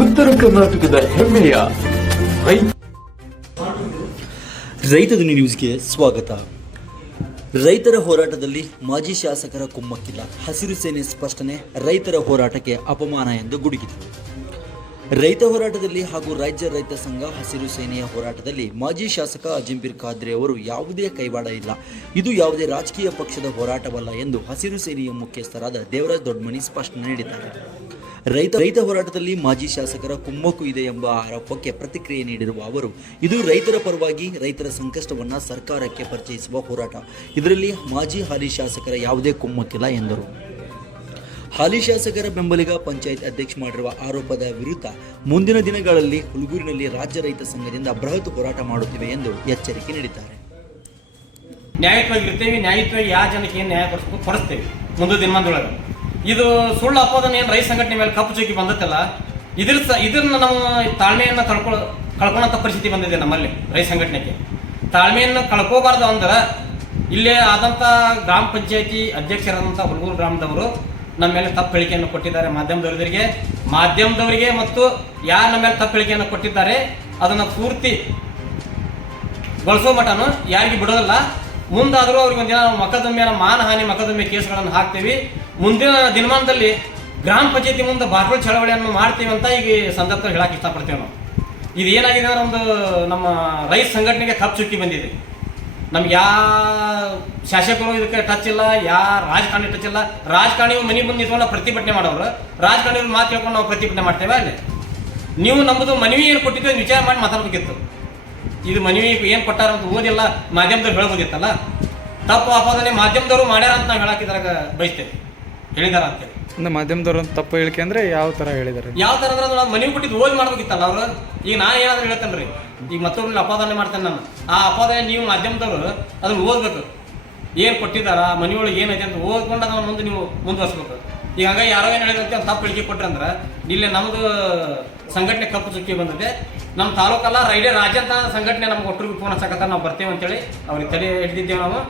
ಉತ್ತರ ಕರ್ನಾಟಕದ ಹೆಮ್ಮೆಯ ರೈತ ಧ್ವನಿ ನ್ಯೂಸ್ಗೆ ಸ್ವಾಗತ. ರೈತರ ಹೋರಾಟದಲ್ಲಿ ಮಾಜಿ ಶಾಸಕರ ಕುಮ್ಮಕ್ಕಿಲ್ಲ. ಹಸಿರು ಸೇನೆ ಸ್ಪಷ್ಟನೆ, ರೈತರ ಹೋರಾಟಕ್ಕೆ ಅಪಮಾನ ಎಂದು ಗುಡುಗಿತು ರೈತ ಹೋರಾಟದಲ್ಲಿ ಹಾಗೂ ರಾಜ್ಯ ರೈತ ಸಂಘ ಹಸಿರು ಸೇನೆಯ ಹೋರಾಟದಲ್ಲಿ ಮಾಜಿ ಶಾಸಕ ಅಜಿಂಬಿರ್ ಖಾದ್ರೆ ಅವರು ಯಾವುದೇ ಕೈವಾಡ ಇಲ್ಲ. ಇದು ಯಾವುದೇ ರಾಜಕೀಯ ಪಕ್ಷದ ಹೋರಾಟವಲ್ಲ ಎಂದು ಹಸಿರು ಸೇನೆಯ ಮುಖ್ಯಸ್ಥರಾದ ದೇವರಾಜ್ ದೊಡ್ಮನಿ ಸ್ಪಷ್ಟನೆ ನೀಡಿದ್ದಾರೆ. ರೈತ ರೈತ ಹೋರಾಟದಲ್ಲಿ ಮಾಜಿ ಶಾಸಕರ ಕುಮ್ಮಕ್ಕು ಇದೆ ಎಂಬ ಆರೋಪಕ್ಕೆ ಪ್ರತಿಕ್ರಿಯೆ ನೀಡಿರುವ ಅವರು, ಇದು ರೈತರ ಪರವಾಗಿ ರೈತರ ಸಂಕಷ್ಟವನ್ನ ಸರ್ಕಾರಕ್ಕೆ ಪರಿಚಯಿಸುವ ಹೋರಾಟ. ಇದರಲ್ಲಿ ಮಾಜಿ ಹಾಲಿ ಶಾಸಕರ ಯಾವುದೇ ಕುಮ್ಮಕ್ಕಿಲ್ಲ ಎಂದರು. ಹಾಲಿ ಶಾಸಕರ ಬೆಂಬಲಿಗ ಪಂಚಾಯತ್ ಅಧ್ಯಕ್ಷ ಮಾಡಿರುವ ಆರೋಪದ ವಿರುದ್ಧ ಮುಂದಿನ ದಿನಗಳಲ್ಲಿ ಹುಲಗೂರಿನಲ್ಲಿ ರಾಜ್ಯ ರೈತ ಸಂಘದಿಂದ ಬೃಹತ್ ಹೋರಾಟ ಮಾಡುತ್ತಿವೆ ಎಂದು ಎಚ್ಚರಿಕೆ ನೀಡಿದ್ದಾರೆ. ನ್ಯಾಯಯುತವಾಗಿ ಇರ್ತೇವೆ, ನ್ಯಾಯಯುತವಾಗಿ ಯಾವ ಜನಕ್ಕೆ ನ್ಯಾಯ ಕೊಡಿಸ್ತೇವೆ? ಮುಂದೆ ದಿನಮಾನದೊಳಗೆ ಇದು ಸುಳ್ಳು ಅಪೋದನ್ನ ಏನು ರೈತ ಸಂಘಟನೆ ಮೇಲೆ ಕಪ್ಪು ಚುಕ್ಕಿ ಬಂದತ್ತಲ್ಲ ಇದ್ರ ಇದನ್ನ ನಾವು ತಾಳ್ಮೆಯನ್ನು ಕಳ್ಕೊಳ ಕಳ್ಕೊಳಂಥ ಪರಿಸ್ಥಿತಿ ಬಂದಿದೆ ನಮ್ಮಲ್ಲಿ ರೈತ ಸಂಘಟನೆಗೆ ತಾಳ್ಮೆಯನ್ನು ಕಳ್ಕೋಬಾರ್ದು ಅಂದ್ರೆ ಇಲ್ಲೇ ಆದಂಥ ಗ್ರಾಮ ಪಂಚಾಯತಿ ಅಧ್ಯಕ್ಷರಾದಂಥ ಹುಡುಗೂರು ಗ್ರಾಮದವರು ನಮ್ಮ ಮೇಲೆ ತಪ್ಪು ಹೇಳಿಕೆಯನ್ನು ಕೊಟ್ಟಿದ್ದಾರೆ. ಮಾಧ್ಯಮದವರಿಗೆ ಮಾಧ್ಯಮದವರಿಗೆ ಮತ್ತು ಯಾರು ನಮ್ಮ ಮೇಲೆ ತಪ್ಪು ಹೇಳಿಕೆಯನ್ನು ಕೊಟ್ಟಿದ್ದಾರೆ, ಅದನ್ನು ಪೂರ್ತಿ ಬಳಸೋ ಮಟನು ಯಾರಿಗೆ ಬಿಡೋದಲ್ಲ. ಮುಂದಾದರೂ ಅವ್ರಿಗೆ ಒಂದಿನ ಮಕದೊಮ್ಮೆ ಮಾನಹಾನಿ ಮಕದೊಮ್ಮೆ ಕೇಸ್ಗಳನ್ನು ಹಾಕ್ತೀವಿ. ಮುಂದಿನ ದಿನಮಾನದಲ್ಲಿ ಗ್ರಾಮ ಪಂಚಾಯತಿ ಮುಂದೆ ಬಾಕಲು ಚಳವಳಿಯನ್ನು ಮಾಡ್ತೀವಿ ಅಂತ ಈಗ ಸಂದರ್ಭದಲ್ಲಿ ಹೇಳಕ್ಕೆ ಇಷ್ಟಪಡ್ತೇವೆ ನಾವು. ಇದು ಏನಾಗಿದೆ ಅಂದ್ರೆ ಒಂದು ನಮ್ಮ ರೈತ ಸಂಘಟನೆಗೆ ಕಪ್ ಚುಕ್ಕಿ ಬಂದಿದೆ. ನಮ್ಗೆ ಯಾ ಶಾಸಕರು ಇದಕ್ಕೆ ಟಚ್ ಇಲ್ಲ, ಯಾ ರಾಜಕಾರಣಿ ಟಚ್ ಇಲ್ಲ. ರಾಜಕಾರಣಿ ಮನೆ ಮುಂದೆ ನಿಂತ್ಕೊಂಡು ಪ್ರತಿಭಟನೆ ಮಾಡೋರು. ರಾಜಕಾರಣಿ ಮಾತು ಹೇಳ್ಕೊಂಡು ನಾವು ಪ್ರತಿಭಟನೆ ಮಾಡ್ತೇವೆ ಅಲ್ಲಿ. ನೀವು ನಮ್ಮದು ಮನವಿ ಏನು ಕೊಟ್ಟಿದ್ದು ವಿಚಾರ ಮಾಡಿ ಮಾತಾಡ್ಬೇಕಿತ್ತು. ಇದು ಮನವಿ ಏನು ಕೊಟ್ಟಾರ ಅಂತ ಓದಿಲ್ಲ, ಮಾಧ್ಯಮದವ್ರು ಹೇಳ್ಬೋದಿತ್ತಲ್ಲ. ತಪ್ಪು ಆಪಾದನೆ ಮಾಧ್ಯಮದವರು ಮಾಡ್ಯಾರ ಅಂತ ನಾವು ಹೇಳಕ್ಕೆ ಇದ್ರಾಗ ಬಯಸ್ತೇವೆ. ಹೇಳಿದಾರ ಅಂತೇಳಿ ಅಂದ್ರೆ ಮಾಧ್ಯಮದವ್ರು ಅಂತ ತಪ್ಪು ಹೇಳಿಕೆ ಅಂದ್ರೆ ಯಾವ ತರ ಹೇಳಿದಾರೆ? ಯಾವ ಥರ ಅಂದ್ರೆ ನಾವು ಮನೆಗೆ ಕೊಟ್ಟಿದ್ದು ಓದಿ ಮಾಡ್ಬೇಕಿತ್ತಲ್ಲ ಅವರು? ಈಗ ನಾನು ಏನಾದ್ರೂ ಹೇಳ್ತೇನೆ ರೀ. ಈಗ ಮತ್ತೊಬ್ಬರನ್ನ ಅಪಾದನೆ ಮಾಡ್ತೇನೆ ನಾನು. ಆ ಅಪಾದನೆ ನೀವು ಮಾಧ್ಯಮದವರು ಅದನ್ನ ಓದ್ಬೇಕು. ಏನು ಕೊಟ್ಟಿದ್ದಾರ ಮನೆಯೊಳಗೆ ಏನೈತೆ ಅಂತ ಓದ್ಕೊಂಡು ಅದನ್ನ ಮುಂದೆ ನೀವು ಮುಂದುವರ್ಸ್ಬೇಕು. ಈಗ ಹಂಗ ಯಾರೋ ಏನು ಹೇಳಿದಂತೆ ಒಂದು ತಪ್ಪು ಹೇಳಿಕೆ ಕೊಟ್ರೆ ಅಂದ್ರೆ ಇಲ್ಲಿ ನಮ್ದು ಸಂಘಟನೆ ಕಪ್ಪು ಚುಕ್ಕಿ ಬಂದಿದೆ. ನಮ್ಮ ತಾಲೂಕಲ್ಲ ರೈಡೆ ರಾಜ್ಯಂತ ಸಂಘಟನೆ ನಮ್ಗೆ ಒಟ್ಟರಿಗೆ ಫೋನ್ ಹಚ್ಚಕತ್ತ ನಾವು ಬರ್ತೇವೆ ಅಂತೇಳಿ ಅವ್ರಿಗೆ ತಲೆ ಹಿಡಿದಿದ್ದೇವೆ ನಾವು.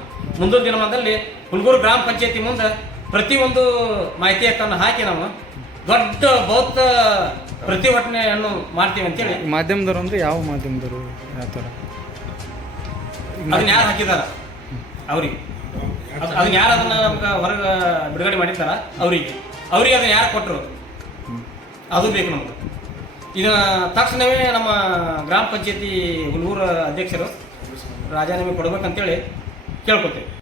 ಮುಂದಿನ ದಿನಮಾನದಲ್ಲಿ ಹುಲ್ಗೂರು ಗ್ರಾಮ ಪಂಚಾಯತಿ ಮುಂದೆ ಪ್ರತಿಯೊಂದು ಮಾಹಿತಿ ತನ್ನ ಹಾಕಿ ನಾವು ದೊಡ್ಡ ಬೌದ್ಧ ಪ್ರತಿಭಟನೆಯನ್ನು ಮಾಡ್ತೀವಿ ಅಂತೇಳಿ. ಮಾಧ್ಯಮದವರು ಅಂದ್ರೆ ಯಾವ ಮಾಧ್ಯಮದವರು? ಯಾವ ತರ ಅದನ್ನ ಯಾರು ಹಾಕಿದಾರ? ಅವ್ರಿಗೆ. ಅದ್- ಅದನ್ನ ಯಾರು ಅದನ್ನ ನಮ್ಗೆ ಹೊರಗೆ ಬಿಡುಗಡೆ ಮಾಡಿರ್ತಾರ? ಅವ್ರಿಗೆ. ಅವ್ರಿಗೆ ಅದನ್ನ ಯಾರು ಕೊಟ್ಟರು ಅದು ಬೇಕು ನಮ್ಗೆ. ಇದನ್ನ ತಕ್ಷಣವೇ ನಮ್ಮ ಗ್ರಾಮ ಪಂಚಾಯತಿ ಹುಲ್ಗೂರ ಅಧ್ಯಕ್ಷರು ರಾಜೀನಾಮೆ ಕೊಡ್ಬೇಕಂತೇಳಿ ಕೇಳ್ಕೊತೇವೆ.